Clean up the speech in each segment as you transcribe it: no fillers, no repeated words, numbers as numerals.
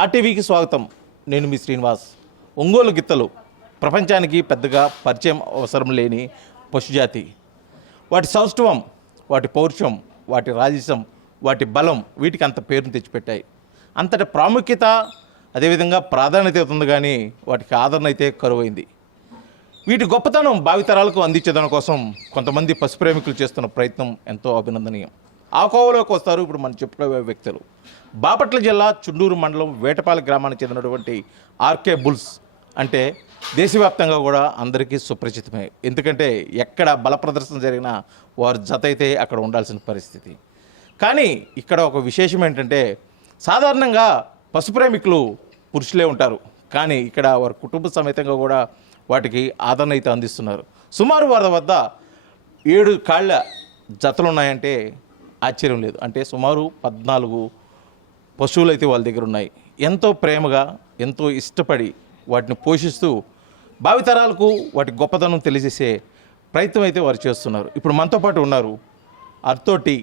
ఆర్టీవీకి స్వాగతం. నేను మీ శ్రీనివాస్. ఒంగోలు గిత్తలు ప్రపంచానికి పెద్దగా పరిచయం అవసరం లేని పశుజాతి. వాటి సౌష్ఠవం, వాటి పౌరుషం, వాటి రాజసం, వాటి బలం వీటికి అంత పేరును తెచ్చిపెట్టాయి. అంతటి ప్రాముఖ్యత అదేవిధంగా ప్రాధాన్యత ఉంది, కానీ వాటికి ఆదరణ అయితే కరువైంది. వీటి గొప్పతనం భావితరాలకు అందించేదాని కోసం కొంతమంది పశుప్రేమికులు చేస్తున్న ప్రయత్నం ఎంతో అభినందనీయం. ఆ కోవలోకి వస్తారు ఇప్పుడు మనం చెప్పుకోవే వ్యక్తులు. బాపట్ల జిల్లా చుండూరు మండలం వేటపాలెం గ్రామానికి చెందినటువంటి ఆర్కే బుల్స్ అంటే దేశవ్యాప్తంగా కూడా అందరికీ సుపరిచితమే. ఎందుకంటే ఎక్కడ బల ప్రదర్శన జరిగినా వారి జత అయితే అక్కడ ఉండాల్సిన పరిస్థితి. కానీ ఇక్కడ ఒక విశేషం ఏంటంటే, సాధారణంగా పశుప్రేమికులు పురుషులే ఉంటారు, కానీ ఇక్కడ వారి కుటుంబ సమేతంగా కూడా వాటికి ఆదరణ అయితే అందిస్తున్నారు. సుమారు వారి వద్ద 7 కాళ్ళ జతలు ఉన్నాయంటే ఆశ్చర్యం లేదు. అంటే సుమారు 14 పశువులు అయితే వాళ్ళ దగ్గర ఉన్నాయి. ఎంతో ప్రేమగా, ఎంతో ఇష్టపడి వాటిని పోషిస్తూ భావితరాలకు వాటి గొప్పతనం తెలియజేసే ప్రయత్నం అయితే వారు చేస్తున్నారు. ఇప్పుడు మనతో పాటు ఉన్నారు అర్తోటి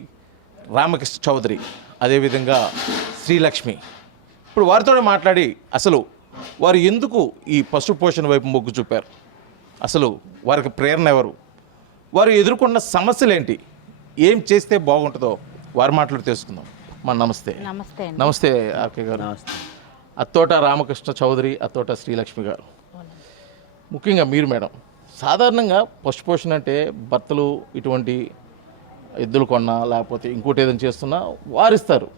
రామకృష్ణ చౌదరి, అదేవిధంగా శ్రీలక్ష్మి. ఇప్పుడు వారితోనే మాట్లాడి అసలు వారు ఎందుకు ఈ పశు పోషణ వైపు మొగ్గు చూపారు, అసలు వారికి ప్రేరణ ఎవరు, వారు ఎదుర్కొన్న సమస్యలు ఏంటి, ఏం చేస్తే బాగుంటుందో వారి మాటలు తెలుసుకుందాం. నమస్తే. నమస్తే నమస్తే ఆర్కే గారు. నమస్తే. అత్తోట రామకృష్ణ చౌదరి, అత్తోట శ్రీలక్ష్మి గారు. ముఖ్యంగా మీరు మేడం, సాధారణంగా పశుపోషణ అంటే భర్తలు ఇటువంటి ఎద్దులు కొన్నా లేకపోతే ఇంకోటి ఏదైనా చేస్తున్నా వారిస్తారు,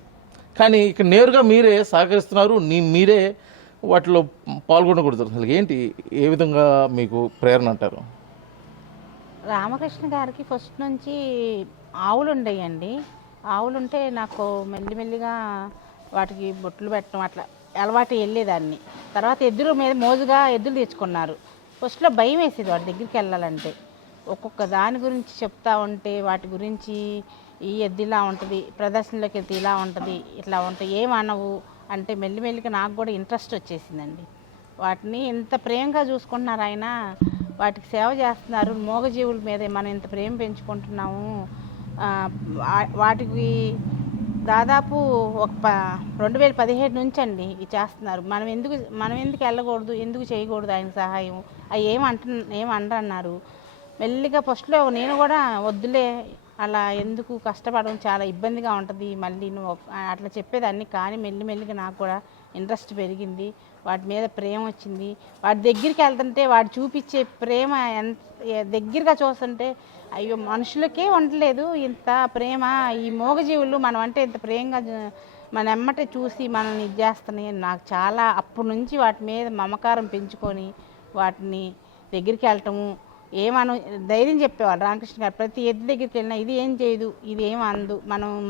కానీ ఇక్కడ నేరుగా మీరే సహకరిస్తున్నారు, మీరే వాటిలో పాల్గొనకూడదు. అసలు ఏంటి, ఏ విధంగా మీకు ప్రేరణ అంటారు? రామకృష్ణ గారికి ఫస్ట్ నుంచి ఆవులు ఉండేయండి. ఆవులుంటే నాకు మెల్లిమెల్లిగా వాటికి బొట్లు పెట్టడం అట్లా అలవాటు వెళ్ళేదాన్ని. తర్వాత ఎద్దుల మీద మోజుగా ఎద్దులు తెచ్చుకున్నారు. ఫస్ట్లో భయం వేసేది వాటి దగ్గరికి వెళ్ళాలంటే. ఒక్కొక్క దాని గురించి చెప్తా ఉంటే వాటి గురించి ఈ ఎద్దు ఇలా ఉంటుంది, ప్రదర్శనలోకి వెళ్తే ఇలా ఉంటుంది, ఇట్లా ఉంటాయి, ఏమనవు అంటే మెల్లిమెల్లిగా నాకు కూడా ఇంట్రెస్ట్ వచ్చేసిందండి. వాటిని ఇంత ప్రేమగా చూసుకుంటున్నారు ఆయన, వాటికి సేవ చేస్తున్నారు. మూగజీవుల మీద మనం ఇంత ప్రేమ పెంచుకుంటున్నాము. వాటికి దాదాపు ఒక 2017 నుంచి అండి ఇవి చేస్తున్నారు. మనం ఎందుకు వెళ్ళకూడదు, ఎందుకు చేయకూడదు ఆయన సహాయం, అవి ఏమన్నారు. మెల్లిగా ఫస్ట్లో నేను కూడా వద్దులే, అలా ఎందుకు కష్టపడడం, చాలా ఇబ్బందిగా ఉంటుంది, మళ్ళీ నువ్వు అట్లా చెప్పేదాన్ని. కానీ మెల్లిమెల్లిగా నాకు కూడా ఇంట్రెస్ట్ పెరిగింది, వాటి మీద ప్రేమ వచ్చింది. వాటి దగ్గరికి వెళ్తుంటే వాడు చూపించే ప్రేమ ఎంత దగ్గరగా చూస్తుంటే, అయ్యో మనుషులకే ఉండలేదు ఇంత ప్రేమ, ఈ మూగజీవులు మనం అంటే ఇంత ప్రేమగా మన ఎమ్మటే చూసి మనల్ని ఇది చేస్తున్నాయి. నాకు చాలా అప్పటి నుంచి వాటి మీద మమకారం పెంచుకొని వాటిని దగ్గరికి వెళ్ళటము, ధైర్యం చెప్పేవాళ్ళు రామకృష్ణ గారు. ప్రతి ఎద్దు దగ్గరికి వెళ్ళినా ఇది ఏం చేయదు, ఇది ఏం అందు,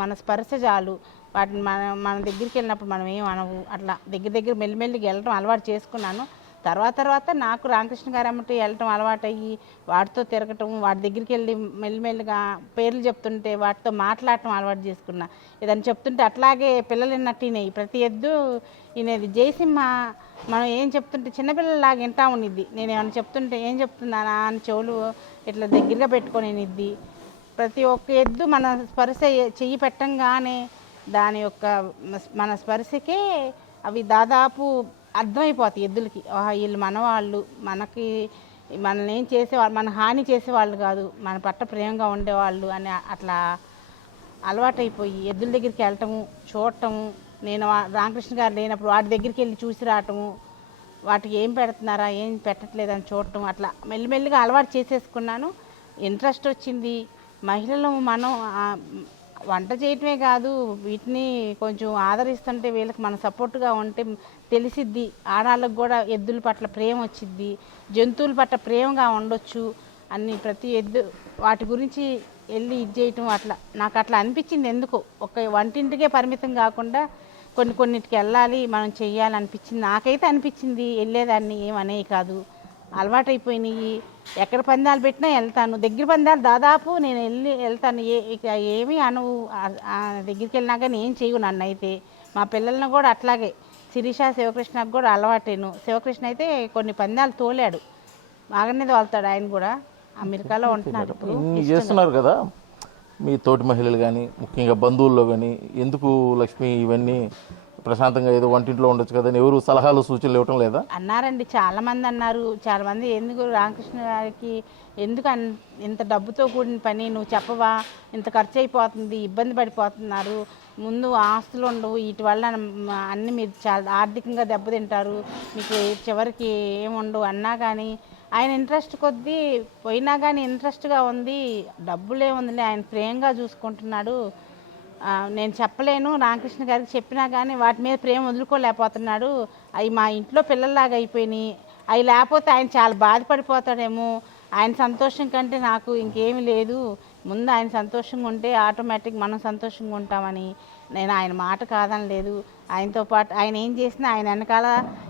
మన స్పర్శ చాలు, వాటిని మన దగ్గరికి వెళ్ళినప్పుడు మనం ఏం అనవు. అట్లా దగ్గర మెల్లిమెల్లిగా వెళ్ళటం అలవాటు చేసుకున్నాను. తర్వాత నాకు రామకృష్ణ గారు అమ్మటి వెళ్ళటం అలవాటు అయ్యి వాటితో తిరగటం, వాటి దగ్గరికి వెళ్ళి మెల్లిమెల్లిగా పేర్లు చెప్తుంటే వాటితో మాట్లాడటం అలవాటు చేసుకున్నా. ఏదైనా చెప్తుంటే అట్లాగే పిల్లలు విన్నట్టు వినేవి. ప్రతి ఎద్దు వినేది. జయసింహ మనం ఏం చెప్తుంటే చిన్నపిల్లలాగా వింటా ఉన్నిద్ది. నేను ఏమైనా చెప్తుంటే ఏం చెప్తున్నానా అని చెవులు ఇట్లా దగ్గరగా పెట్టుకొని వినిద్ది. ప్రతి ఒక్క ఎద్దు మన స్పర్శ చెయ్యి పెట్టంగానే దాని యొక్క మన స్పర్శకే అవి దాదాపు అర్థమైపోతాయి ఎద్దులకి. వీళ్ళు మనవాళ్ళు, మనల్ని ఏం చేసేవాళ్ళు, మన హాని చేసేవాళ్ళు కాదు, మన పట్ల ప్రేమగా ఉండేవాళ్ళు అని అట్లా అలవాటైపోయి ఎద్దుల దగ్గరికి వెళ్ళటము, చూడటము. నేను రామకృష్ణ గారు లేనప్పుడు వాటి దగ్గరికి వెళ్ళి చూసి రావటము, వాటికి ఏం పెడుతున్నారా ఏం పెట్టట్లేదని చూడటం, అట్లా మెల్లిమెల్లిగా అలవాటు చేసేసుకున్నాను. ఇంట్రెస్ట్ వచ్చింది. మహిళలు మనం వంట చేయటమే కాదు, వీటిని కొంచెం ఆదరిస్తుంటే వీళ్ళకి మన సపోర్ట్గా ఉంటే తెలిసిద్ది. ఆడాళ్ళకు కూడా ఎద్దుల పట్ల ప్రేమ వచ్చిద్ది, జంతువుల పట్ల ప్రేమగా ఉండొచ్చు అని ప్రతి ఎద్దు వాటి గురించి వెళ్ళి ఇది చేయటం అట్లా నాకు అట్లా అనిపించింది. ఎందుకో ఒక వంటింటికే పరిమితం కాకుండా కొన్నిటికి వెళ్ళాలి, మనం చెయ్యాలనిపించింది. నాకైతే అనిపించింది. వెళ్ళేదాన్ని ఏమనేవి కాదు, అలవాటైపోయినాయి. ఎక్కడ పందాలు పెట్టినా వెళ్తాను. దగ్గర పందాలు దాదాపు నేను వెళ్తాను. ఏమీ అనవు, దగ్గరికి వెళ్ళినా కానీ ఏం చేయవు నన్ను అయితే. మా పిల్లలను కూడా అట్లాగే. శిరీష శివకృష్ణకు కూడా అలవాటేను. శివకృష్ణ అయితే కొన్ని పందాలు తోలాడు, బాగానే తోలుతాడు. ఆయన కూడా అమెరికాలో ఉంటున్నారు. ఇప్పుడు చేస్తున్నారు కదా మీ తోటి మహిళలు కానీ, ముఖ్యంగా బంధువుల్లో కానీ, ఎందుకు లక్ష్మి ఇవన్నీ ప్రశాంతంగా ఏదో వంటింట్లో ఉండొచ్చు కదని ఎవరు సలహాలు సూచనలు ఇవ్వటం లేదా? అన్నారండి, చాలామంది అన్నారు. చాలామంది ఎందుకు రామకృష్ణ గారికి ఎందుకు ఇంత డబ్బుతో కూడిన పని నువ్వు చెప్పవా, ఇంత ఖర్చు అయిపోతుంది, ఇబ్బంది పడిపోతున్నారు, ముందు ఆస్తులు ఉండవు, వీటి వల్ల అన్నీ మీరు చాలా ఆర్థికంగా దెబ్బతింటారు, మీకు చివరికి ఏముండవు అన్నా కానీ ఆయన ఇంట్రెస్ట్ కొద్దీ పోయినా కానీ ఇంట్రెస్ట్గా ఉంది. డబ్బులు ఏముందిలే, ఆయన ప్రేమగా చూసుకుంటున్నాడు. నేను చెప్పలేను, రామకృష్ణ గారికి చెప్పినా కానీ వాటి మీద ప్రేమ వదులుకోలేకపోతున్నాడు. అవి మా ఇంట్లో పిల్లల్లాగా అయిపోయినాయి. అవి లేకపోతే ఆయన చాలా బాధపడిపోతాడేమో. ఆయన సంతోషం కంటే నాకు ఇంకేమీ లేదు. ముందు ఆయన సంతోషంగా ఉంటే ఆటోమేటిక్ మనం సంతోషంగా ఉంటామని నేను ఆయన మాట కాదనలేదు. ఆయనతో పాటు ఆయన ఏం చేసినా ఆయన వెనకాల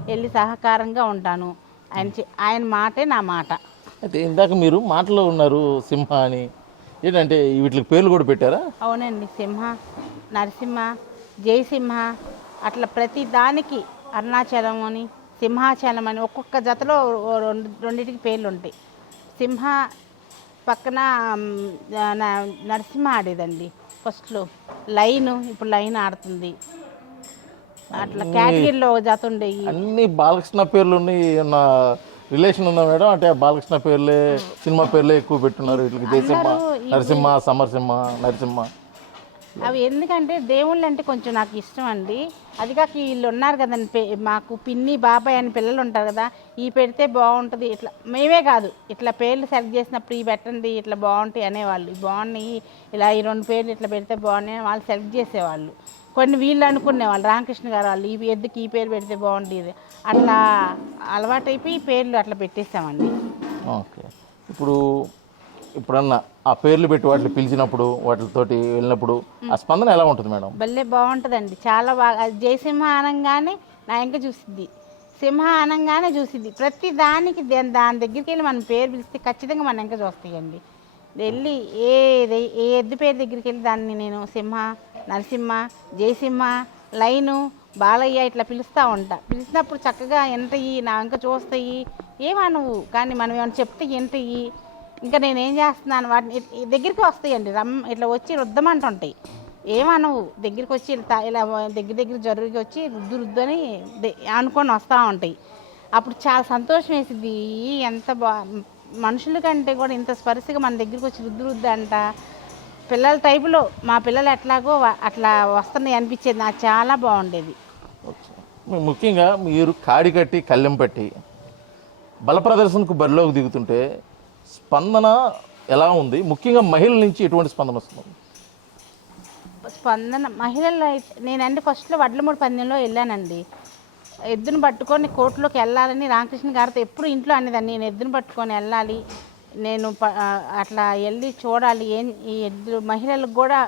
వెళ్ళి సహకారంగా ఉంటాను. ఆయన మాటే నా మాట. అయితే ఇందాక మీరు మాటలో ఉన్నారు సింహ అని, ఏంటంటే వీటికి పేర్లు కూడా పెట్టారా? అవునండి, సింహ, నరసింహ, జయసింహ, అట్లా ప్రతి దానికి అరుణాచలం అని, సింహాచలం అని ఒక్కొక్క జతలో రెండింటికి పేర్లు ఉంటాయి. సింహ పక్కన నరసింహ ఆడేదండి ఫస్ట్లో. లైన్ ఇప్పుడు లైన్ ఆడుతుంది. అట్లా కేటగిరీలో ఒక జత ఉండేవి. అన్ని బాలకృష్ణ పేర్లు ఉన్నాయి. రిలేషన్ ఉందా మేడం? అంటే బాలకృష్ణ పేర్లే, సినిమా పేర్లే ఎక్కువ పెట్టున్నారు వీటికి. జయసింహ, నరసింహ, సమరసింహ, నరసింహ. అవి ఎందుకంటే దేవుళ్ళు అంటే కొంచెం నాకు ఇష్టం అండి. అది కాక వీళ్ళు ఉన్నారు కదండి, మాకు పిన్ని బాబాయ్ అని పిల్లలు ఉంటారు కదా, ఈ పెడితే బాగుంటుంది, ఇట్లా మేమే కాదు ఇట్లా పేర్లు సెలెక్ట్ చేసినప్పుడు ఈ పెట్టండి ఇట్లా బాగుంటాయి అనేవాళ్ళు. బాగున్నాయి, ఇలా ఈ 2 పేర్లు ఇట్లా పెడితే బాగున్నాయి వాళ్ళు సెలెక్ట్ చేసేవాళ్ళు. కొన్ని వీళ్ళు అనుకునేవాళ్ళు, రామకృష్ణ గారు వాళ్ళు ఈ ఎద్దుకి ఈ పేరు పెడితే బాగుంటుంది, అట్లా అలవాటైపోయి ఈ పేర్లు అట్లా పెట్టేస్తామండి. ఓకే. ఇప్పుడన్నా ఆ పేర్లు పెట్టి వాటిని పిలిచినప్పుడు వాటితోటి వెళ్ళినప్పుడు ఆ స్పందన ఎలా ఉంటుంది మేడం? భలే బాగుంటుందండి, చాలా బాగా. జయసింహ అనంగానే నా ఇంకా చూసిద్ది, సింహ అనంగానే చూసిద్ది. ప్రతి దానికి దాని దగ్గరికి వెళ్ళి మనం పేరు పిలిస్తే ఖచ్చితంగా మన ఇంకా చూస్తాయండి. వెళ్ళి ఏ ఎద్దు పేరు దగ్గరికి వెళ్ళి దాన్ని నేను సింహ, నరసింహ, జయసింహ, లైను, బాలయ్య ఇట్లా పిలుస్తూ ఉంటా. పిలిచినప్పుడు చక్కగా ఎంటయ్యి నా ఇంకా చూస్తాయి. ఏమా నువ్వు కానీ మనం ఏమైనా చెప్తే ఎంటయ్యి. ఇంకా నేనేం చేస్తున్నాను, వాటిని దగ్గరికి వస్తాయండి, ఇట్లా వచ్చి రుద్దమంటుంటాయి. ఏమా నువ్వు దగ్గరికి వచ్చి ఇలా దగ్గర జరిగి వచ్చి రుద్దు అని అనుకొని వస్తూ ఉంటాయి. అప్పుడు చాలా సంతోషం వేసింది. ఎంత మనుషుల కంటే కూడా ఇంత స్పర్శగా మన దగ్గరికి వచ్చి రుద్దు అంట. పిల్లల టైపులో మా పిల్లలు ఎట్లాగో అట్లా వస్తున్నాయి అనిపించేది, నాకు చాలా బాగుండేది. ముఖ్యంగా మీరు కాడి కట్టి కళ్ళెం పట్టి బల ప్రదర్శనకు బరిలోకి దిగుతుంటే స్పందన ఎలా ఉంది? ముఖ్యంగా మహిళల నుంచి ఎటువంటి స్పందన వస్తుంది? స్పందన మహిళలు అయితే నేనంటే ఫస్ట్లో వడ్లమూడి పందెంలో వెళ్ళానండి. ఎద్దును పట్టుకొని కోర్టులోకి వెళ్ళాలని రామకృష్ణ గారితో ఎప్పుడు ఇంట్లో అనేదాన్ని, నేను ఎద్దును పట్టుకొని వెళ్ళాలి, నేను అట్లా వెళ్ళి చూడాలి. ఈ ఎద్దు మహిళలకు కూడా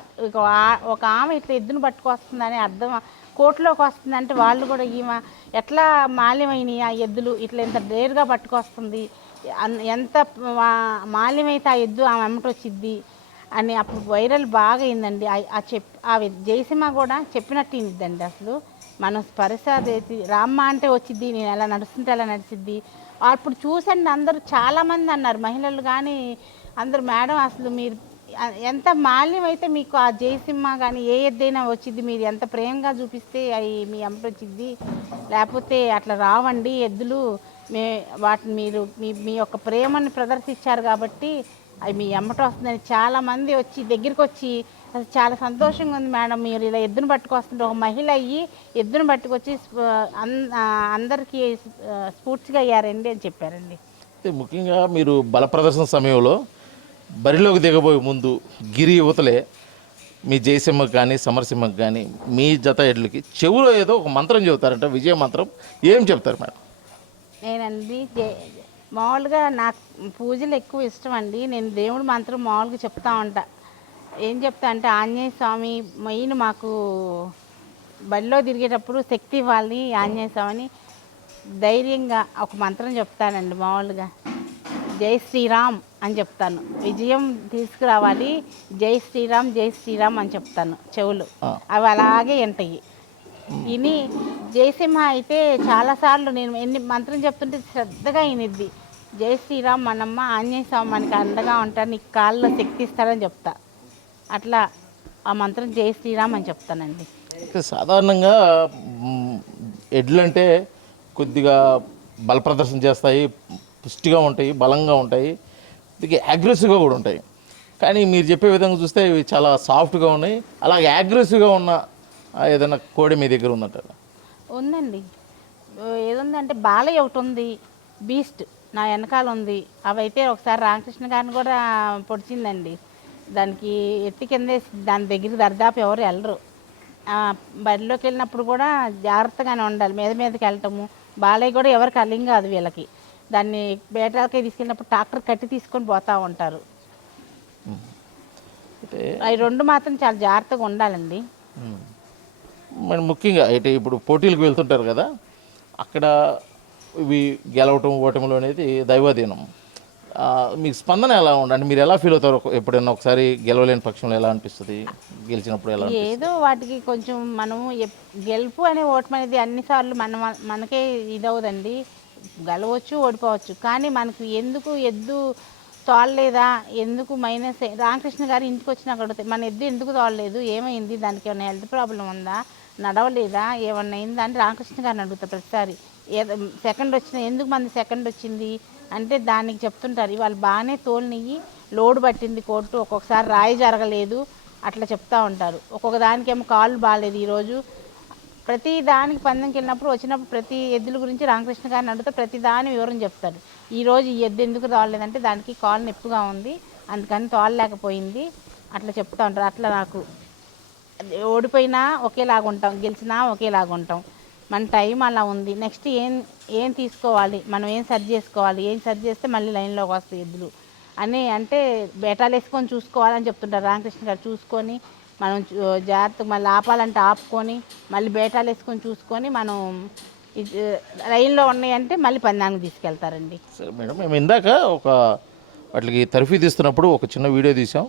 ఒక ఆమె ఇట్లా ఎద్దును పట్టుకొస్తుందని అర్థం, కోర్టులోకి వస్తుందంటే వాళ్ళు కూడా ఈమె ఎట్లా మాల్యమైనవి ఆ ఎద్దులు ఇట్లా ఇంత డేరుగా పట్టుకొస్తుంది, ఎంత మాల్యమైతే ఆ ఎద్దు ఆమె అమ్మటి వచ్చిద్ది అని అప్పుడు వైరల్ బాగా అయిందండి. ఆ జయసింహ కూడా చెప్పినట్టు ఇద్దండి. అసలు మనం స్పర్శ రామ్మ అంటే వచ్చిద్ది, నేను ఎలా నడుస్తుంటే ఎలా నడిచిద్ది. అప్పుడు చూసండి అందరూ చాలామంది అన్నారు, మహిళలు కానీ అందరూ, మేడం అసలు మీరు ఎంత మాల్యం అయితే మీకు ఆ జయసింహ కానీ ఏ ఎద్దైనా వచ్చిద్ది, మీరు ఎంత ప్రేమగా చూపిస్తే అవి మీ అమ్మటి వచ్చిద్ది, లేకపోతే అట్లా రావండి ఎద్దులు, వాటిని మీరు మీ యొక్క ప్రేమని ప్రదర్శించారు కాబట్టి అవి మీ అమ్మట వస్తుందని చాలామంది వచ్చి దగ్గరికి వచ్చి అసలు చాలా సంతోషంగా ఉంది మేడం, మీరు ఇలా ఎద్దును పట్టుకొస్తుంటే ఒక మహిళ అయ్యి ఎద్దును పట్టుకొచ్చి అందరికీ స్ఫూర్తిగా అయ్యారండి అని చెప్పారండి. ముఖ్యంగా మీరు బల ప్రదర్శన సమయంలో బరిలోకి దిగబోయే ముందు గిరి యువతలే మీ జయసింహకు కానీ సమరసింహకు కానీ మీ జత ఎడ్లకి చెవులో ఏదో ఒక మంత్రం చెబుతారంట, విజయ మంత్రం. ఏం చెప్తారు మేడం? నేనండి మామూలుగా నాకు పూజలు ఎక్కువ ఇష్టం అండి. నేను దేవుడి మంత్రం మామూలుగా చెప్తా ఉంటా. ఏం చెప్తా అంటే, ఆంజనేయ స్వామి మెయిన్ మాకు బడిలో తిరిగేటప్పుడు శక్తి ఇవ్వాలి ఆంజనేయ స్వామిని ధైర్యంగా ఒక మంత్రం చెప్తానండి. మామూలుగా జై శ్రీరామ్ అని చెప్తాను, విజయం తీసుకురావాలి, జై శ్రీరామ్ జై శ్రీరామ్ అని చెప్తాను చెవులు, అవి అలాగే వింటాయి. విని జయసింహ అయితే చాలాసార్లు నేను ఎన్ని మంత్రం చెప్తుంటే శ్రద్ధగా వినిద్ది. జై శ్రీరామ్ మనమ్మ ఆంజనేయ స్వామి మనకి అండగా ఉంటాడు, నీకు కాళ్ళలో శక్తి ఇస్తాడని చెప్తా. అట్లా ఆ మంత్రం జై శ్రీరామ్ అని చెప్తానండి. సాధారణంగా ఎడ్లు అంటే కొద్దిగా బల ప్రదర్శన చేస్తాయి, పుష్టిగా ఉంటాయి, బలంగా ఉంటాయి, కొద్దిగా అగ్రెసివ్గా కూడా ఉంటాయి. కానీ మీరు చెప్పే విధంగా చూస్తే ఇవి చాలా సాఫ్ట్గా ఉన్నాయి. అలాగే అగ్రెసివ్గా ఉన్న ఏదైనా కోడి మీ దగ్గర ఉందంటారా? ఉందండి. ఏదుందంటే బాలయ్య ఒకటి ఉంది, బీస్ట్ నా వెనకాల ఉంది. అవైతే ఒకసారి రామకృష్ణ గారిని కూడా పొడిచిందండి. దానికి ఎత్తి కిందేసి దాని దగ్గరికి దర్దాపు ఎవరు వెళ్ళరు. బరిలోకి వెళ్ళినప్పుడు కూడా జాగ్రత్తగానే ఉండాలి, మీదకి వెళ్ళటము. బాలయ్య కూడా ఎవరికి అల్లిం కాదు వీళ్ళకి. దాన్ని బేటాలకి తీసుకెళ్ళినప్పుడు ట్రాక్టర్ కట్టి తీసుకొని పోతూ ఉంటారు. అవి రెండు మాత్రం చాలా జాగ్రత్తగా ఉండాలండి. మరి ముఖ్యంగా అయితే ఇప్పుడు పోటీలకు వెళ్తుంటారు కదా, అక్కడ ఇవి గెలవటం ఓటములు అనేది దైవాధీనం. మీకు స్పందన ఎలా ఉంది? అంటే మీరు ఎలా ఫీల్ అవుతారు ఎప్పుడైనా ఒకసారి గెలవలేని పక్షంలో? ఎలా అనిపిస్తుంది గెలిచినప్పుడు? ఎలా ఏదో వాటికి కొంచెం మనము గెలుపు అనే ఓటమి అనేది అన్నిసార్లు మనకే ఇదవుదండి. గెలవచ్చు, ఓడిపోవచ్చు. కానీ మనకు ఎందుకు ఎద్దు తోలలేదా, ఎందుకు మైనస్? రామకృష్ణ గారు ఇంటికి వచ్చినా అడుగుతాయి, మన ఎద్దు ఎందుకు తోలలేదు, ఏమైంది, దానికి ఏమైనా హెల్త్ ప్రాబ్లం ఉందా, నడవలేదా, ఏమన్నా అయిందా అని రామకృష్ణ గారిని అడుగుతా ప్రతిసారి. సెకండ్ వచ్చిన ఎందుకు మంది సెకండ్ వచ్చింది అంటే దానికి చెప్తుంటారు, ఇవాళ బాగానే తోలినయ్యి, లోడు పట్టింది కోర్టు, ఒక్కొక్కసారి రాయి జరగలేదు, అట్లా చెప్తూ ఉంటారు. ఒక్కొక్క దానికేమో కాళ్ళు బాగాలేదు ఈరోజు. ప్రతి దానికి పందెంకి వెళ్ళినప్పుడు వచ్చినప్పుడు ప్రతి ఎద్దుల గురించి రామకృష్ణ గారిని అడిగితే ప్రతి దాని వివరం చెప్తారు. ఈరోజు ఈ ఎద్దు ఎందుకు తోలలేదంటే దానికి కాలు నొప్పిగా ఉంది, అందుకని తోలలేకపోయింది, అట్లా చెప్తూ ఉంటారు. అట్లా నాకు ఓడిపోయినా ఒకేలాగా ఉంటాం, గెలిచినా ఒకేలాగా ఉంటాం. మన టైం అలా ఉంది. నెక్స్ట్ ఏం తీసుకోవాలి, మనం ఏం సరి చేసుకోవాలి, ఏం సరి చేస్తే మళ్ళీ లైన్లోకి వస్తాయి ఎద్దులు అని అంటే బేటాలు వేసుకొని చూసుకోవాలని చెప్తుంటారు రామకృష్ణ గారు. చూసుకొని మనం జాగ్రత్తగా మళ్ళీ ఆపాలంటే ఆపుకొని మళ్ళీ బేటాలు వేసుకొని చూసుకొని మనం లైన్లో ఉన్నాయంటే మళ్ళీ పందానికి తీసుకెళ్తారండి. సరే మేడం, మేము ఇందాక వాటికి తరఫీ తీస్తున్నప్పుడు ఒక చిన్న వీడియో తీసాం.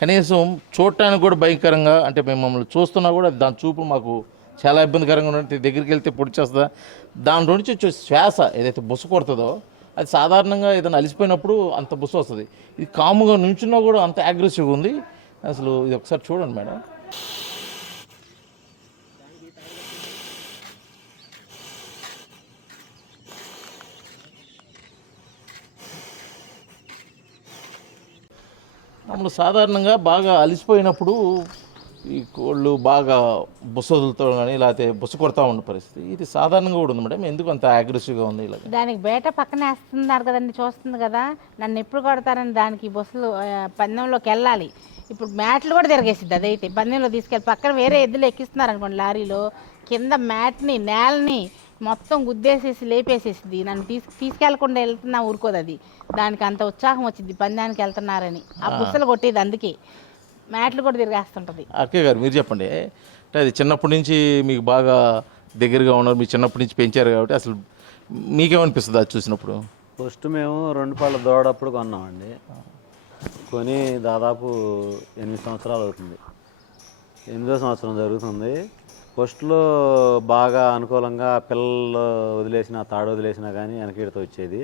కనీసం చూడటానికి కూడా భయంకరంగా, అంటే మేము మమ్మల్ని చూస్తున్నా కూడా దాని చూపు మాకు చాలా ఇబ్బందికరంగా ఉన్నట్టు. దగ్గరికి వెళ్తే పొడి చేస్తుందా, దాని నుంచి వచ్చే శ్వాస ఏదైతే బుస కొడుతుందో అది సాధారణంగా ఏదైనా అలిసిపోయినప్పుడు అంత బుస వస్తుంది. ఇది కాముగా నుంచున్నా కూడా అంత అగ్రెసివ్గా ఉంది. అసలు ఇది ఒకసారి చూడండి మేడం. మామూలు సాధారణంగా బాగా అలిసిపోయినప్పుడు ఈ కోళ్ళు బాగా బుస వదులుతూ కానీ లేకపోతే బుస కొడతా ఉన్న పరిస్థితి ఇది సాధారణంగా కూడా ఉంది మేడం. ఎందుకు అంత అగ్రెసివ్గా ఉంది ఇలా? దానికి బేట పక్కన వేస్తున్నారు కదండి, చూస్తుంది కదా, నన్ను ఎప్పుడు కొడతారని దానికి బుసలు పందెంలోకి వెళ్ళాలి. ఇప్పుడు మ్యాట్లు కూడా తిరగేసిద్ది. అదైతే పందెంలో తీసుకెళ్ళి పక్కన వేరే ఎద్దులు ఎక్కిస్తున్నారు అనుకోండి లారీలో, కింద మ్యాట్ని నేలని మొత్తం గుద్దేసేసి లేపేసేసింది. నన్ను తీసుకెళ్లకుండా వెళ్తున్నా ఊరుకోదు అది. దానికి అంత ఉత్సాహం వచ్చింది పందానికి వెళ్తున్నారని. ఆ బుసలు కొట్టేది అందుకే. మ్యాట్లు కూడా తిరిగేస్తుంటుంది. అక్కయ్య గారు మీరు చెప్పండి, అంటే అది చిన్నప్పటి నుంచి మీకు బాగా దగ్గరగా ఉన్నారు, మీరు చిన్నప్పటి నుంచి పెంచారు కాబట్టి అసలు మీకేమనిపిస్తుంది అది చూసినప్పుడు? ఫస్ట్ మేము 2 పళ్ళ దూడప్పుడు కొన్నామండి. కొని దాదాపు 8 సంవత్సరాలు అవుతుంది. 8వ సంవత్సరం జరుగుతుంది. ఫస్ట్లో బాగా అనుకూలంగా పిల్లలు వదిలేసిన తాడు వదిలేసినా కానీ వెనకీడుతూ వచ్చేది.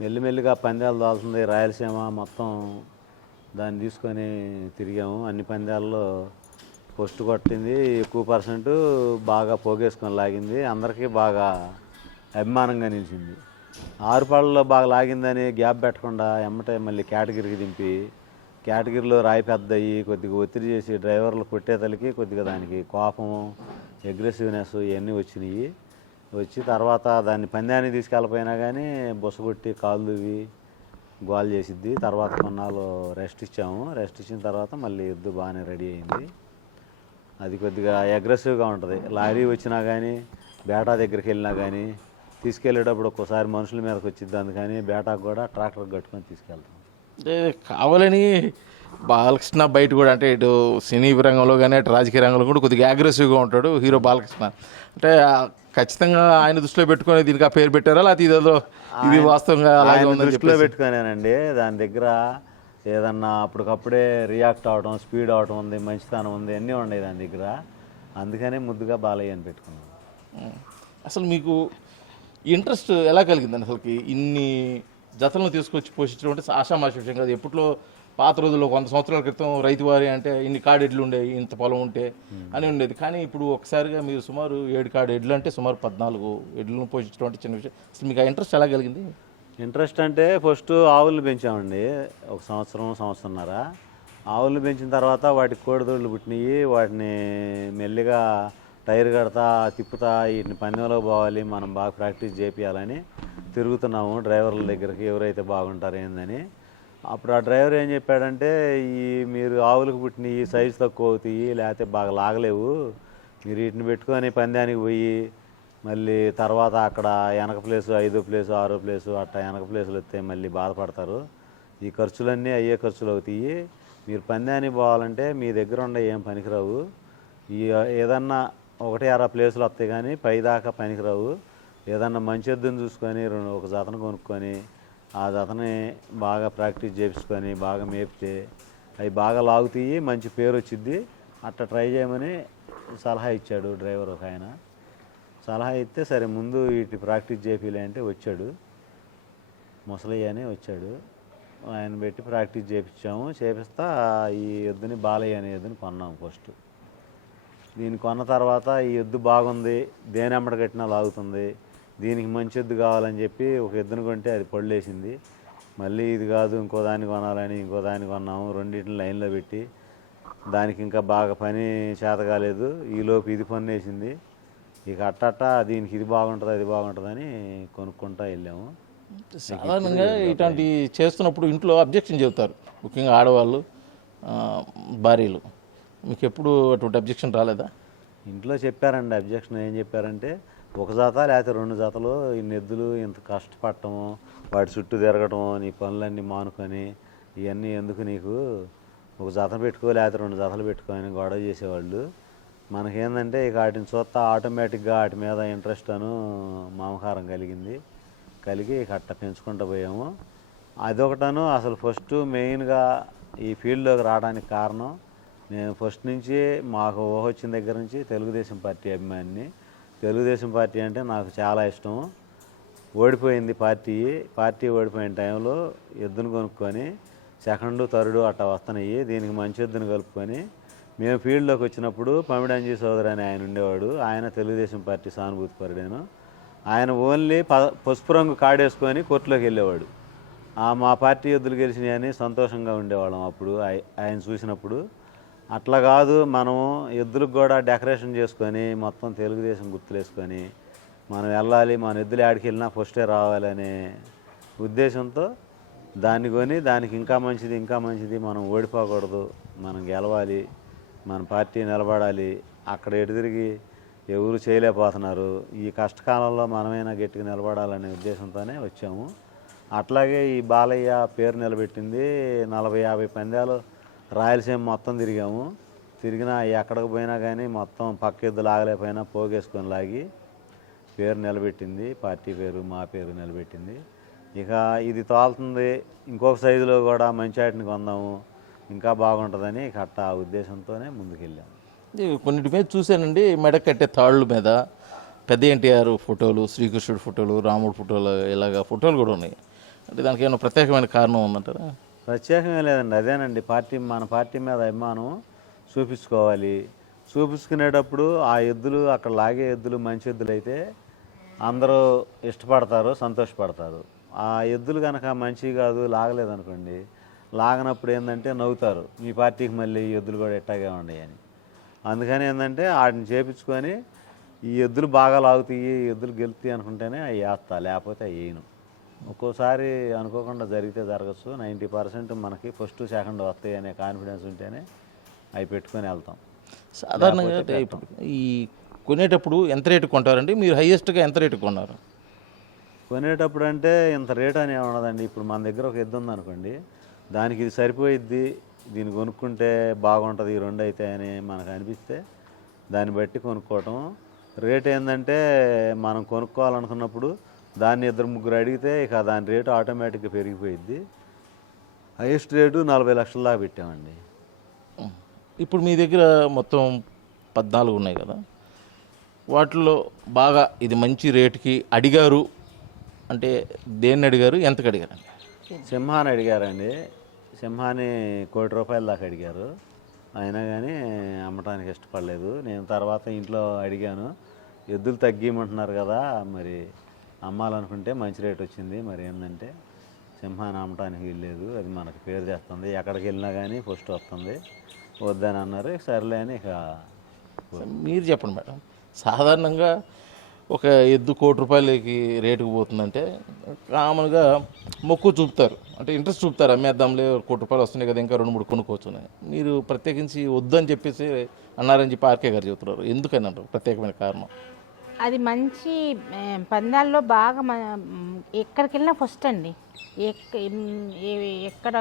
మెల్లిమెల్లిగా పందాలు దాల్సింది. రాయలసీమ మొత్తం దాన్ని తీసుకొని తిరిగాము. అన్ని పందాల్లో ఫస్ట్ కొట్టింది, ఎక్కువ పర్సెంట్ బాగా పోగేసుకొని లాగింది. అందరికీ బాగా అభిమానంగా నిలిచింది. 6 పళ్ళలో బాగా లాగిందని గ్యాప్ పెట్టకుండా ఎమ్మటే మళ్ళీ కేటగిరీకి దింపి, కేటగిరీలో రాయి పెద్దయి కొద్దిగా ఒత్తిడి చేసి డ్రైవర్లు కొట్టేతలకి కొద్దిగా దానికి కోపము, అగ్రెసివ్నెస్ ఇవన్నీ వచ్చినాయి. వచ్చి తర్వాత దాన్ని పందాన్ని తీసుకెళ్ళిపోయినా కానీ బుస కొట్టి కాలు దువ్వి గోల్ చేసిద్ది. తర్వాత కొన్నాళ్ళు రెస్ట్ ఇచ్చాము. రెస్ట్ ఇచ్చిన తర్వాత మళ్ళీ ఎద్దు బాగానే రెడీ అయింది. అది కొద్దిగా అగ్రెసివ్గా ఉంటుంది. లారీ వచ్చినా కానీ బేటా దగ్గరికి వెళ్ళినా కానీ తీసుకెళ్ళేటప్పుడు ఒక్కోసారి మనుషుల మీదకి వచ్చిద్ది. అందుకని బేటాకు కూడా ట్రాక్టర్ కట్టుకొని తీసుకెళ్తాం. అంటే కావాలని బాలకృష్ణ బయట కూడా, అంటే ఇటు సినీ రంగంలో కానీ అటు రాజకీయ రంగంలో కూడా కొద్దిగా అగ్రెసివ్గా ఉంటాడు హీరో బాలకృష్ణ. అంటే ఖచ్చితంగా ఆయన దృష్టిలో పెట్టుకొని దీనికి ఆ పేరు పెట్టారా, లేకపోతే ఇది వాస్తవంగా దృష్టిలో పెట్టుకునేనండి. దాని దగ్గర ఏదన్నా అప్పటికప్పుడే రియాక్ట్ అవడం, స్పీడ్ అవడం ఉంది, మంచితనం ఉంది, అన్నీ ఉన్నాయి దాని దగ్గర. అందుకనే ముద్దుగా బాలయ్య అని పెట్టుకున్నాను. అసలు మీకు ఇంట్రెస్ట్ ఎలా కలిగిందండి? అసలుకి ఇన్ని జతలను తీసుకొచ్చి పోషించడం అంటే ఆషామాషి విషయం కాదు. ఎప్పట్లో పాత రోజుల్లో 100 సంవత్సరాల క్రితం రైతువారి అంటే ఇన్ని కాడెడ్లు ఉండేవి, ఇంత పొలం ఉంటే అని ఉండేది. కానీ ఇప్పుడు ఒకసారిగా మీరు సుమారు 7 కాడెడ్లు అంటే సుమారు 14 ఎడ్లను పోషించడం అంటే చిన్న విషయం. అసలు మీకు ఆ ఇంట్రెస్ట్ ఎలా కలిగింది? ఇంట్రెస్ట్ అంటే ఫస్ట్ ఆవులు పెంచామండి, ఒక సంవత్సరంన్నర. ఆవులు పెంచిన తర్వాత వాటికి కోడిదొడ్లు పుట్టినాయి. వాటిని మెల్లిగా టైర్ కడతా తిప్పుతా వీటిని పందెంలో పోవాలి, మనం బాగా ప్రాక్టీస్ చేపియాలని తిరుగుతున్నాము డ్రైవర్ల దగ్గరికి, ఎవరైతే బాగుంటారు ఏందని. అప్పుడు ఆ డ్రైవర్ ఏం చెప్పాడంటే, మీరు ఆవులకు పుట్టిన ఈ సైజు తక్కువ అవుతాయి, లేకపోతే బాగా లాగలేవు, మీరు వీటిని పెట్టుకొని పందానికి పోయి మళ్ళీ తర్వాత అక్కడ వెనక ప్లేసు 5వ ప్లేసు 6వ ప్లేసు అట్లా వెనక ప్లేసులు వస్తే మళ్ళీ బాధపడతారు, ఈ ఖర్చులన్నీ అయ్యే ఖర్చులు అవుతాయి, మీరు పందానికి పోవాలంటే మీ దగ్గర ఉండే ఏం పనికిరావు, ఈ ఏదన్నా 1-2 ప్లేసులు వస్తాయి కానీ పైదాకా పనికిరావు, ఏదన్నా మంచి ఎద్దుని చూసుకొని ఒక జతను కొనుక్కొని ఆ జతని బాగా ప్రాక్టీస్ చేయించుకొని బాగా మేపితే అవి బాగా లాగుతాయి, మంచి పేరు వచ్చిద్ది, అట్లా ట్రై చేయమని సలహా ఇచ్చాడు డ్రైవర్ ఒక ఆయన. సలహా ఇస్తే సరే ముందు వీటి ప్రాక్టీస్ చేపిలే అంటే వచ్చాడు, ముసలయ్య అని వచ్చాడు, ఆయన పెట్టి ప్రాక్టీస్ చేయించాము. చేపిస్తా ఈ ఎద్దుని బాలయ్య అనే ఎద్దుని కొన్నాము ఫస్ట్. దీన్ని కొన్న తర్వాత ఈ ఎద్దు బాగుంది, దేని అమ్మట కట్టినా లాగుతుంది, దీనికి మంచి ఎద్దు కావాలని చెప్పి ఒక ఎద్దును కొంటే అది పళ్ళేసింది. మళ్ళీ ఇది కాదు ఇంకో దాన్ని కొనాలని ఇంకో దాన్ని కొన్నాము. రెండింటిని లైన్లో పెట్టి దానికి ఇంకా బాగా పని చేత కాలేదు, ఈలోపు ఇది పన్నేసింది. ఇక అట్టట్ట దీనికి ఇది బాగుంటుంది అది బాగుంటుందని కొనుక్కుంటా వెళ్ళాము. సాధారణంగా ఇట్లాంటి చేస్తున్నప్పుడు ఇంట్లో అబ్జెక్షన్ చెబుతారు, ముఖ్యంగా ఆడవాళ్ళు, భార్యలు. మీకు ఎప్పుడు అటువంటి అబ్జెక్షన్ రాలేదా? ఇంట్లో చెప్పారండి అబ్జెక్షన్. ఏం చెప్పారంటే, ఒక జాత లేకపోతే 2 జాతలు ఇన్ని ఎద్దులు ఇంత కష్టపడటము, వాటి చుట్టూ తిరగటము, నీ పనులన్నీ మానుకొని ఇవన్నీ ఎందుకు నీకు, ఒక జత పెట్టుకో లేకపోతే 2 జాతలు పెట్టుకొని గొడవ చేసేవాళ్ళు. మనకేందంటే ఇక వాటిని చూస్తా ఆటోమేటిక్గా వాటి మీద ఇంట్రెస్ట్ మమకారం కలిగి ఇక అట్ట పెంచుకుంటూ పోయాము. అదొకటను అసలు ఫస్ట్ మెయిన్గా ఈ ఫీల్డ్లోకి రావడానికి కారణం, నేను ఫస్ట్ నుంచి మాకు ఊహ వచ్చిన దగ్గర నుంచి తెలుగుదేశం పార్టీ అభిమానిని. తెలుగుదేశం పార్టీ అంటే నాకు చాలా ఇష్టం. ఓడిపోయింది పార్టీ ఓడిపోయిన టైంలో ఎద్దును కొనుక్కొని 2nd, 3rd అట్లా వస్తున్నాయి, దీనికి మంచి ఎద్దును కలుపుకొని మేము ఫీల్డ్లోకి వచ్చినప్పుడు పమిడంజీ సోదరు అని ఆయన ఉండేవాడు, ఆయన తెలుగుదేశం పార్టీ సానుభూతి పరుడేను. ఆయన ఓన్లీ పసుపు రంగు కాడేసుకొని కోర్టులోకి వెళ్ళేవాడు. మా పార్టీ ఎద్దులు గెలిచినాయని సంతోషంగా ఉండేవాళ్ళం అప్పుడు ఆయన చూసినప్పుడు. అట్లా కాదు, మనము ఎద్దులకు కూడా డెకరేషన్ చేసుకొని మొత్తం తెలుగుదేశం గుర్తులేసుకొని మనం వెళ్ళాలి, మన ఎద్దులు ఆడికి వెళ్ళినా ఫస్టే రావాలనే ఉద్దేశంతో దాన్ని కొని దానికి ఇంకా మంచిది మనం ఓడిపోకూడదు, మనం గెలవాలి, మన పార్టీ నిలబడాలి, అక్కడ ఎటు తిరిగి ఎవరు చేయలేకపోతున్నారు, ఈ కష్టకాలంలో మనమైనా గట్టిగా నిలబడాలనే ఉద్దేశంతోనే వచ్చాము. అట్లాగే ఈ బాలయ్య పేరు నిలబెట్టింది. 40-50 పందాలు రాయలసీమ మొత్తం తిరిగినా ఎక్కడికి పోయినా కానీ మొత్తం పక్క ఎద్దు లాగలేకపోయినా పోగేసుకొని లాగి పేరు నిలబెట్టింది, పార్టీ పేరు మా పేరు నిలబెట్టింది. ఇక ఇది తోలుతుంది, ఇంకొక సైజులో కూడా మంచి వాటిని కొందాము, ఇంకా బాగుంటుందని ఇక అట్ట ఆ ఉద్దేశంతోనే ముందుకెళ్ళాము. కొన్నిటి మీద చూశానండి, మెడ కట్టే తాళ్ళు మీద పెద్ద ఎన్టీఆర్ ఫోటోలు, శ్రీకృష్ణుడి ఫోటోలు, రాముడు ఫోటోలు, ఇలాగ ఫోటోలు కూడా ఉన్నాయి. అంటే దానికి ఏమైనా ప్రత్యేకమైన కారణం ఉందంటారా? ప్రత్యేకమే లేదండి, అదేనండి మన పార్టీ మీద అభిమానం చూపించుకోవాలి. చూపించుకునేటప్పుడు ఆ ఎద్దులు అక్కడ లాగే ఎద్దులు మంచి ఎద్దులు అయితే అందరూ ఇష్టపడతారు, సంతోషపడతారు. ఆ ఎద్దులు కనుక మంచి కాదు లాగలేదనుకోండి, లాగనప్పుడు ఏంటంటే నవ్వుతారు, మీ పార్టీకి మళ్ళీ ఈ ఎద్దులు కూడా ఎట్టాగే ఉన్నాయి అని. అందుకని ఏంటంటే వాటిని చేపించుకొని ఈ ఎద్దులు బాగా లాగుతాయి, ఈ ఎద్దులు గెలుతాయి అనుకుంటేనే అవి వేస్తా, లేకపోతే అవి వేయను. ఒక్కోసారి అనుకోకుండా జరిగితే జరగచ్చు, 90% మనకి 1st, 2nd వస్తాయి అనే కాన్ఫిడెన్స్ ఉంటేనే అవి పెట్టుకొని వెళ్తాం. సాధారణంగా ఇప్పుడు ఈ కొనేటప్పుడు ఎంత రేటు కొంటారండి? మీరు హైయెస్ట్గా ఎంత రేటు కొన్నారు? కొనేటప్పుడు అంటే ఇంత రేట్ అని ఉండదండి. ఇప్పుడు మన దగ్గర ఒక ఎద్దు ఉందనుకోండి, దానికి ఇది సరిపోయిద్ది, దీన్ని కొనుక్కుంటే బాగుంటుంది, ఈ 2 అయితే అని మనకు అనిపిస్తే దాన్ని బట్టి కొనుక్కోవటం. రేట్ ఏంటంటే మనం కొనుక్కోవాలనుకున్నప్పుడు దాన్ని 2-3 అడిగితే ఇక దాని రేటు ఆటోమేటిక్గా పెరిగిపోయిద్ది. హైయెస్ట్ రేటు 40 లక్షల దాకా పెట్టామండి. ఇప్పుడు మీ దగ్గర మొత్తం 14 ఉన్నాయి కదా, వాటిలో బాగా ఇది మంచి రేటుకి అడిగారు అంటే దేన్ని అడిగారు, ఎంతకు అడిగారు? సింహాన్ని అడిగారండి. సింహాన్ని ₹1,00,00,000 దాకా అడిగారు. అయినా కానీ అమ్మటానికి ఇష్టపడలేదు. నేను తర్వాత ఇంట్లో అడిగాను, ఎద్దులు తగ్గిమంటున్నారు కదా, మరి అమ్మాలనుకుంటే మంచి రేట్ వచ్చింది, మరి ఏంటంటే సింహాన్ని అమ్మటానికి వీల్లేదు, అది మనకు పేరు తెస్తుంది, ఎక్కడికి వెళ్ళినా కానీ ఫస్ట్ వస్తుంది, వద్దని అన్నారు. సర్లే అని ఇక మీరు చెప్పండి మేడం, సాధారణంగా ఒక ఎద్దు ₹1,00,00,000కి రేటుకు పోతుందంటే కామన్గా మొక్కు చూపుతారు, అంటే ఇంట్రెస్ట్ చూపుతారు, అమ్మేద్దాంలే ₹1,00,00,000 వస్తున్నాయి కదా, ఇంకా 2-3 కొనుక్కోవచ్చు అని. మీరు ప్రత్యేకించి వద్దని చెప్పేసి అన్నారని చెప్పి ఆర్కే గారు చెబుతున్నారు, ఎందుకని అంటారు? ప్రత్యేకమైన కారణం? అది మంచి పందాల్లో బాగా ఎక్కడికి వెళ్ళినా ఫస్ట్ అండి. ఎక్కడ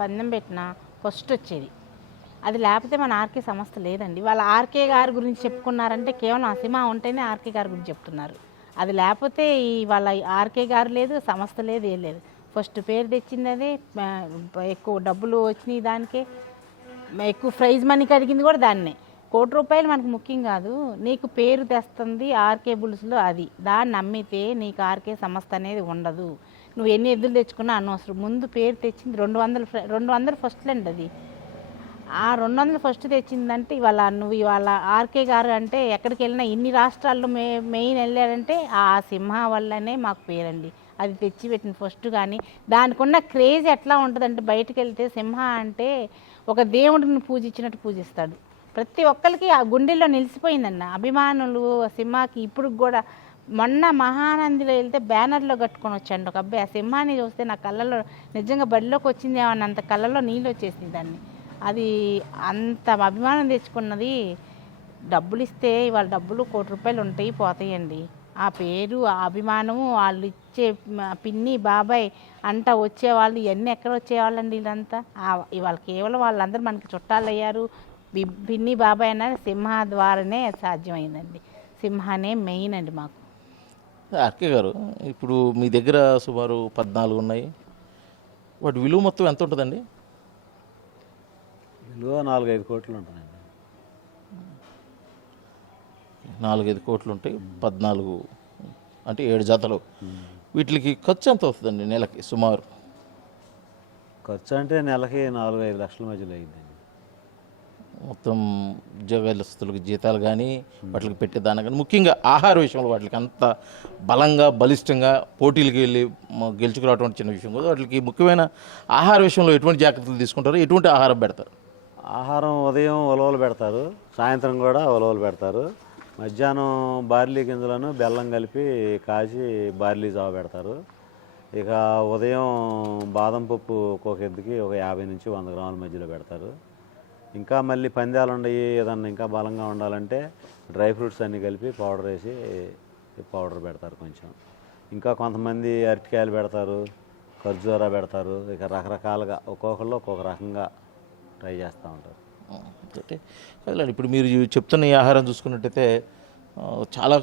పందెం పెట్టినా ఫస్ట్ వచ్చేది. అది లేకపోతే మన ఆర్కే సంస్థ లేదండి. వాళ్ళ ఆర్కే గారి గురించి చెప్పుకున్నారంటే కేవలం అసీమా ఉంటేనే ఆర్కే గారి గురించి చెప్తున్నారు. అది లేకపోతే వాళ్ళ ఆర్కే గారు లేదు, సంస్థ లేదు, ఏం లేదు. ఫస్ట్ పేరు తెచ్చింది అదే, ఎక్కువ డబ్బులు వచ్చినాయి దానికే, ఎక్కువ ప్రైజ్ మనీ కలిగింది కూడా దాన్నే. ₹1,00,00,000 మనకు ముఖ్యం కాదు, నీకు పేరు తెస్తుంది ఆర్కే బుల్స్లో, అది దాన్ని నమ్మితే నీకు ఆర్కే సంస్థ అనేది ఉండదు. నువ్వు ఎన్ని ఎద్దులు తెచ్చుకున్నా అనవసరం, ముందు పేరు తెచ్చింది 200 ఫస్ట్లు అండి. అది ఆ 200 ఫస్ట్ తెచ్చిందంటే ఇవాళ ఆర్కే గారు అంటే ఎక్కడికి వెళ్ళినా ఇన్ని రాష్ట్రాల్లో మెయిన్ వెళ్ళాడంటే ఆ సింహ వల్లనే మాకు పేరండి. అది తెచ్చిపెట్టిన ఫస్ట్. కానీ దానికి ఉన్న క్రేజ్ ఎట్లా ఉంటుందంటే, బయటకు వెళ్తే సింహ అంటే ఒక దేవుడిని పూజించినట్టు పూజిస్తాడు. ప్రతి ఒక్కరికి ఆ గుండెల్లో నిలిచిపోయిందన్న అభిమానులు సింహాకి. ఇప్పుడు కూడా మొన్న మహానందిలో వెళ్తే బ్యానర్లో కట్టుకొని వచ్చాడు ఒక అబ్బాయి. ఆ సింహాన్ని చూస్తే నా కళ్ళలో నిజంగా బడిలోకి వచ్చిందేమో అంత కళ్ళలో నీళ్ళు వచ్చేసింది దాన్ని. అది అంత అభిమానం తెచ్చుకున్నది. డబ్బులు ఇస్తే వాళ్ళ డబ్బులు ₹1,00,00,000 ఉంటాయి, పోతాయండి. ఆ పేరు, ఆ అభిమానము, వాళ్ళు ఇచ్చే పిన్ని బాబాయ్ అంటా వచ్చేవాళ్ళు, ఇవన్నీ ఎక్కడ వచ్చేవాళ్ళండి వీళ్ళంతా? ఇవాళ కేవలం వాళ్ళందరూ మనకి చుట్టాలు అయ్యారు. పిన్ని బాబాయ్ అన్నది సింహ ద్వారానే సాధ్యమైందండి. సింహానే మెయిన్ అండి మాకు. ఆర్కే గారు, ఇప్పుడు మీ దగ్గర సుమారు 14 ఉన్నాయి, వాటి విలువ మొత్తం ఎంత ఉంటుందండి? విలువ 4-5 కోట్లు ఉంటుందండి. 4-5 కోట్లు ఉంటాయి, 14 అంటే 7 జతలు. వీటికి ఖర్చు ఎంత అవుతుందండి నెలకి సుమారు? ఖర్చు అంటే నెలకి 4-5 లక్షల మధ్యలో అయిందండి. మొత్తం ఉద్యోగస్తులకు జీతాలు కానీ, వాటికి పెట్టే దాని కానీ, ముఖ్యంగా ఆహార విషయంలో వాటికి అంత బలంగా బలిష్టంగా పోటీలకు వెళ్ళి గెలుచుకురావడం చిన్న విషయం కాదు. వాటికి ముఖ్యమైన ఆహార విషయంలో ఎటువంటి జాగ్రత్తలు తీసుకుంటారు, ఎటువంటి ఆహారం పెడతారు? ఆహారం ఉదయం ఉలవలు పెడతారు, సాయంత్రం కూడా ఉలవలు పెడతారు. మధ్యాహ్నం బార్లీ గింజలను బెల్లం కలిపి కాచి బార్లీ జావ పెడతారు. ఇక ఉదయం బాదం పప్పు ఒక్కొక్క ఎద్దుకి ఒక 50 నుంచి 100 గ్రాముల మధ్యలో పెడతారు. ఇంకా మళ్ళీ పందాలు ఉండయి, ఏదన్నా ఇంకా బలంగా ఉండాలంటే డ్రై ఫ్రూట్స్ అన్నీ కలిపి పౌడర్ వేసి పౌడర్ పెడతారు కొంచెం. ఇంకా కొంతమంది అరటికాయలు పెడతారు, ఖర్జూరా పెడతారు. ఇక రకరకాలుగా ఒక్కొక్కళ్ళు ఒక్కొక్క రకంగా ట్రై చేస్తూ ఉంటారు. అంటే కదండి, ఇప్పుడు మీరు చెప్తున్న ఈ ఆహారం చూసుకున్నట్టయితే చాలా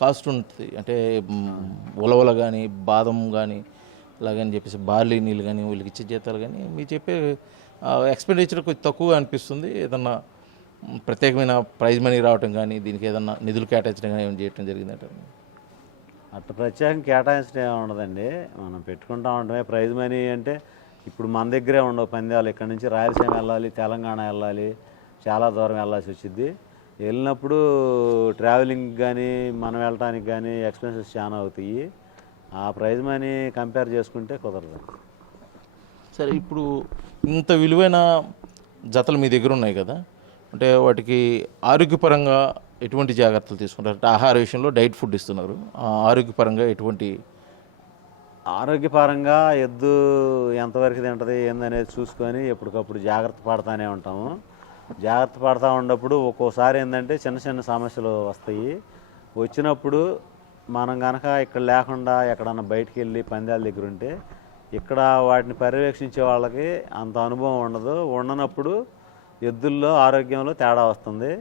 కాస్ట్ ఉంటుంది. అంటే ఉలవల కానీ, బాదం కానీ, అలాగని చెప్పేసి బార్లీ నీళ్ళు కానీ, వీళ్ళకి ఇచ్చే జీతాలు కానీ, మీరు చెప్పే ఎక్స్పెండిచర్ కొంచెం తక్కువగా అనిపిస్తుంది. ఏదన్నా ప్రత్యేకమైన ప్రైజ్ మనీ రావటం కానీ, దీనికి ఏదన్నా నిధులు కేటాయించడం కానీ ఏమైనా చేయడం జరిగిందంటే? అట్లా ప్రత్యేకంగా కేటాయించడం ఏమి ఉండదండి, మనం పెట్టుకుంటా ఉండమే. ప్రైజ్ మనీ అంటే ఇప్పుడు మన దగ్గరే ఉండవు పందాలు. ఇక్కడ నుంచి రాయలసీమ వెళ్ళాలి, తెలంగాణ వెళ్ళాలి, చాలా దూరం వెళ్ళాల్సి వచ్చింది. వెళ్ళినప్పుడు ట్రావెలింగ్ కానీ మనం వెళ్ళటానికి కానీ ఎక్స్పెన్సెస్ చాలా అవుతాయి. ఆ ప్రైజ్ మనీ కంపేర్ చేసుకుంటే కుదరదు. సరే, ఇప్పుడు ఇంత విలువైన జతలు మీ దగ్గర ఉన్నాయి కదా, అంటే వాటికి ఆరోగ్యపరంగా ఎటువంటి జాగ్రత్తలు తీసుకుంటారు? అంటే ఆహార విషయంలో డైట్ ఫుడ్ ఇస్తున్నారు, ఆరోగ్యపరంగా ఎటువంటి? ఆరోగ్యపరంగా ఎద్దు ఎంతవరకు తింటుంది ఏందనేది చూసుకొని ఎప్పటికప్పుడు జాగ్రత్త పడతానే ఉంటాము. జాగ్రత్త పడతా ఉన్నప్పుడు ఒక్కోసారి ఏంటంటే చిన్న చిన్న సమస్యలు వస్తాయి. వచ్చినప్పుడు మనం కనుక ఇక్కడ లేకుండా ఎక్కడన్నా బయటికి వెళ్ళి పందాల దగ్గర ఉంటే ఇక్కడ వాటిని పర్యవేక్షించే వాళ్ళకి అంత అనుభవం ఉండదు. ఉండనప్పుడు ఎద్దుల్లో ఆరోగ్యంలో తేడా వస్తుంది.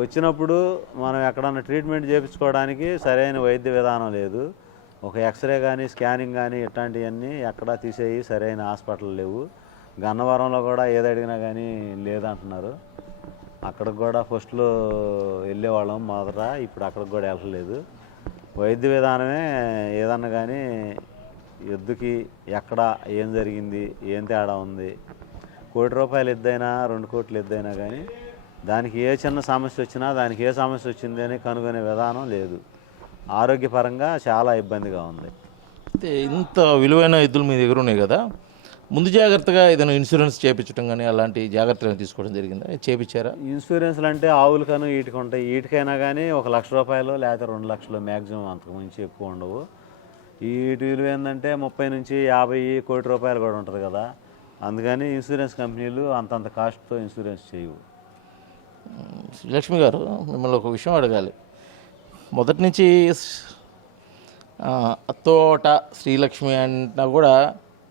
వచ్చినప్పుడు మనం ఎక్కడన్నా ట్రీట్మెంట్ చేయించుకోవడానికి సరైన వైద్య విధానం లేదు. ఒక ఎక్స్రే కానీ, స్కానింగ్ కానీ ఇట్లాంటివన్నీ ఎక్కడా తీసేయి సరైన హాస్పిటల్ లేవు. గన్నవరంలో కూడా ఏది అడిగినా కానీ లేదంటున్నారు. అక్కడికి కూడా ఫస్ట్లో వెళ్ళేవాళ్ళం మొదట, ఇప్పుడు అక్కడికి కూడా వెళ్ళలేదు. వైద్య విధానమే ఏదన్నా కానీ ఎద్దుకి ఎక్కడ ఏం జరిగింది, ఏం తేడా ఉంది. ₹1,00,00,000 ఎద్దైనా 2 కోట్ల ఎద్దైనా కానీ దానికి ఏ చిన్న సమస్య వచ్చినా దానికి ఏ సమస్య వచ్చింది అని కనుగొనే విధానం లేదు. ఆరోగ్యపరంగా చాలా ఇబ్బందిగా ఉంది. అయితే ఇంత విలువైన ఎద్దులు మీ దగ్గర ఉన్నాయి కదా, ముందు జాగ్రత్తగా ఏదైనా ఇన్సూరెన్స్ చేయించడం కానీ అలాంటి జాగ్రత్తలు తీసుకోవడం జరిగిందా? చేయించారా? ఇన్సూరెన్స్లు అంటే ఆవులకను వీటికి ఉంటాయి. వీటికైనా కానీ ₹1,00,000 లేకపోతే 2 లక్షలు మ్యాక్సిమం, అంతకు మించి ఎక్కువ ఉండవు. వీటి విలువ ఏంటంటే 30 నుంచి 50 కోటి రూపాయలు కూడా ఉంటుంది కదా. అందుకని ఇన్సూరెన్స్ కంపెనీలు అంతంత కాస్ట్తో ఇన్సూరెన్స్ చేయవు. శ్రీలక్ష్మి గారు, మిమ్మల్ని ఒక విషయం అడగాలి. మొదటి నుంచి తోట శ్రీలక్ష్మి అంటున్నా కూడా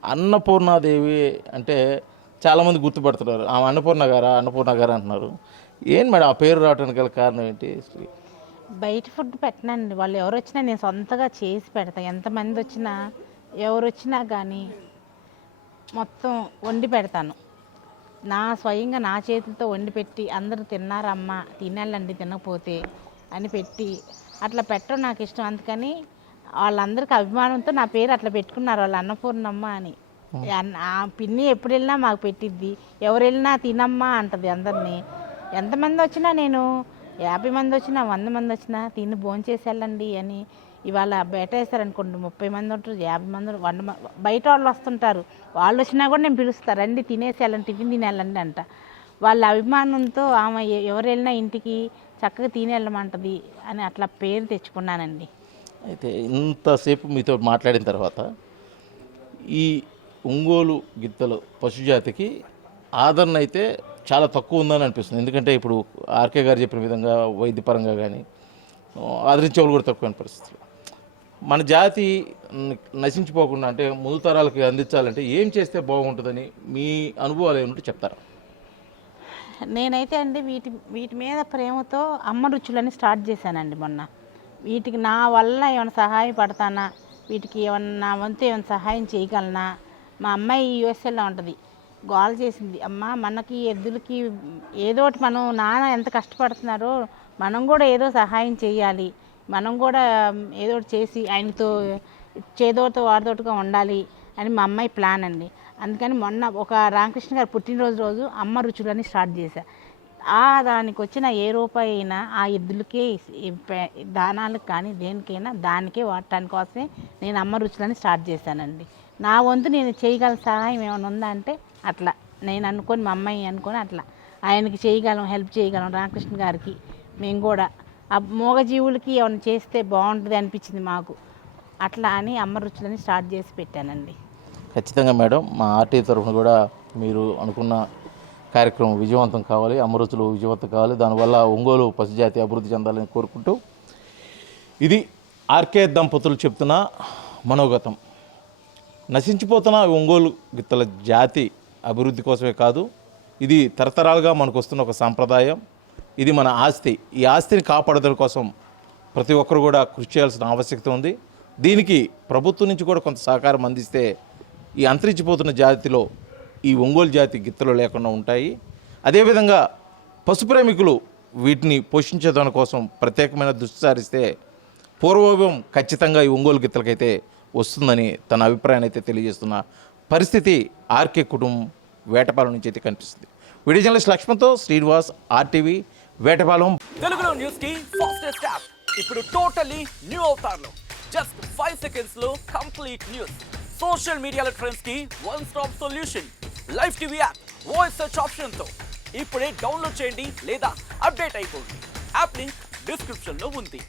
అన్నపూర్ణాదేవి అంటే చాలామంది గుర్తుపడుతున్నారు. ఆమె అన్నపూర్ణ గారా అంటున్నారు. ఏం మేడం ఆ పేరు రావడానికి గల కారణం ఏంటి? బయట ఫుడ్ పెట్టనండి. వాళ్ళు ఎవరు వచ్చినా నేను సొంతగా చేసి పెడతాను. ఎంతమంది వచ్చినా ఎవరు వచ్చినా కానీ మొత్తం వండి పెడతాను. స్వయంగా నా చేతులతో వండి పెట్టి అందరూ తిన్నారమ్మా, తినాలండి తినకపోతే అని పెట్టి అట్లా పెట్టడం నాకు ఇష్టం. అందుకని వాళ్ళందరికీ అభిమానంతో నా పేరు అట్లా పెట్టుకున్నారు, వాళ్ళు అన్నపూర్ణమ్మ అని. ఆ పిన్ని ఎప్పుడు వెళ్ళినా మాకు పెట్టిద్ది, ఎవరు వెళ్ళినా తినమ్మా అంటది అందరినీ. ఎంతమంది వచ్చినా నేను 50 మంది వచ్చినా 100 మంది వచ్చినా తిని భోంచేసి వెళ్ళండి అని. ఇవాళ బయట వేస్తారనుకోండి 30 మంది ఉంటారు, 50 మంది, 100 మంది బయట వాళ్ళు వస్తుంటారు. వాళ్ళు వచ్చినా కూడా నేను పిలుస్తాను, రండి తినేసి వెళ్ళండి, టిఫిన్ తినేళ్ళండి అంట. వాళ్ళ అభిమానంతో ఆమె ఎవరు వెళ్ళినా ఇంటికి చక్కగా తిని వెళ్ళమంటది అని అట్లా పేరు తెచ్చుకున్నానండి. అయితే ఇంతసేపు మీతో మాట్లాడిన తర్వాత ఈ ఒంగోలు గిత్తలు పశుజాతికి ఆదరణ అయితే చాలా తక్కువ ఉందని అనిపిస్తుంది. ఎందుకంటే ఇప్పుడు ఆర్కే గారు చెప్పిన విధంగా వైద్యపరంగా కానీ ఆదరించే వాళ్ళు కూడా తక్కువ పరిస్థితులు. మన జాతి నశించిపోకుండా అంటే ముందు తరాలకు అందించాలంటే ఏం చేస్తే బాగుంటుందని మీ అనుభవాలు ఏమిటో చెప్తారా? నేనైతే అండి వీటి మీద ప్రేమతో అమ్మ రుచులని స్టార్ట్ చేశానండి మొన్న. వీటికి నా వల్ల ఏమైనా సహాయపడతానా, వీటికి ఏమన్నా నా వంతు ఏమైనా సహాయం చేయగలనా. మా అమ్మాయి యూఎస్ఏలో ఉంటుంది, గోల్ చేసింది, అమ్మ మనకి ఎద్దులకి ఏదో ఒకటి, మనం నాన్న ఎంత కష్టపడుతున్నారో మనం కూడా ఏదో సహాయం చేయాలి, మనం కూడా ఏదో ఒకటి చేసి ఆయనతో చేదోతో వారితోటిగా ఉండాలి అని మా అమ్మాయి ప్లాన్ అండి. అందుకని మొన్న ఒక రామకృష్ణ గారు పుట్టినరోజు అమ్మ రుచులని స్టార్ట్ చేశా. దానికి వచ్చిన ఏ రూపాయి అయినా ఆ ఎద్దులకే, దానాలకు కానీ దేనికైనా దానికే వాడటానికి కోసమే నేను అమ్మ రుచులని స్టార్ట్ చేశానండి. నా వంతు నేను చేయగల సహాయం ఏమైనా ఉందా అంటే అట్లా నేను అనుకొని, మా అమ్మాయి అనుకొని అట్లా ఆయనకి చేయగలం, హెల్ప్ చేయగలం. రామకృష్ణ గారికి మేము కూడా ఆ మూగజీవులకి ఏమైనా చేస్తే బాగుంటుంది అనిపించింది మాకు. అట్లా అని అమ్మ రుచులని స్టార్ట్ చేసి పెట్టానండి. ఖచ్చితంగా మేడం, మా ఆర్టీ తరఫున కూడా మీరు అనుకున్న కార్యక్రమం విజయవంతం కావాలి, అమ్మ రుచులు విజయవంతం కావాలి, దానివల్ల ఒంగోలు పశుజాతి అభివృద్ధి చెందాలని కోరుకుంటూ ఇది ఆర్కే దంపతులు చెప్తున్న మనోగతం. నశించిపోతున్న ఒంగోలు గిత్తల జాతి అభివృద్ధి కోసమే కాదు, ఇది తరతరాలుగా మనకు వస్తున్న ఒక సాంప్రదాయం, ఇది మన ఆస్తి. ఈ ఆస్తిని కాపాడడం కోసం ప్రతి ఒక్కరు కూడా కృషి చేయాల్సిన ఆవశ్యకత ఉంది. దీనికి ప్రభుత్వం నుంచి కూడా కొంత సహకారం అందిస్తే ఈ అంతరించిపోతున్న జాతిలో ఈ ఒంగోలు జాతి గిత్తలు లేకుండా ఉంటాయి. అదేవిధంగా పశుప్రేమికులు వీటిని పోషించేదాని కోసం ప్రత్యేకమైన దృష్టి సారిస్తే పూర్వవైభవం ఖచ్చితంగా ఈ ఒంగోలు గిత్తలకైతే వస్తుందని తన అభిప్రాయాన్ని అయితే తెలియజేస్తున్న పరిస్థితి ఆర్కే కుటుంబం వేటపాలెం నుంచి అయితే కనిపిస్తుంది. వీడియో జర్నలిస్ట్ లక్ష్మణ్తో శ్రీనివాస్, RTV, వేటపాలెం. తెలుగులో న్యూస్ కి ఫాస్టెస్ట్ యాప్ ఇప్పుడు టోటలీ న్యూ అవతార్లో. జస్ట్ 5 seconds లో కంప్లీట్ న్యూస్, సోషల్ మీడియాలో ట్రెండ్స్ కి one stop solution, live TV app, voice search option తో ఇప్పుడే డౌన్లోడ్ చేయండి లేదా అప్డేట్ అయిపోండి. యాప్ లింక్ డిస్క్రిప్షన్ లో ఉంది.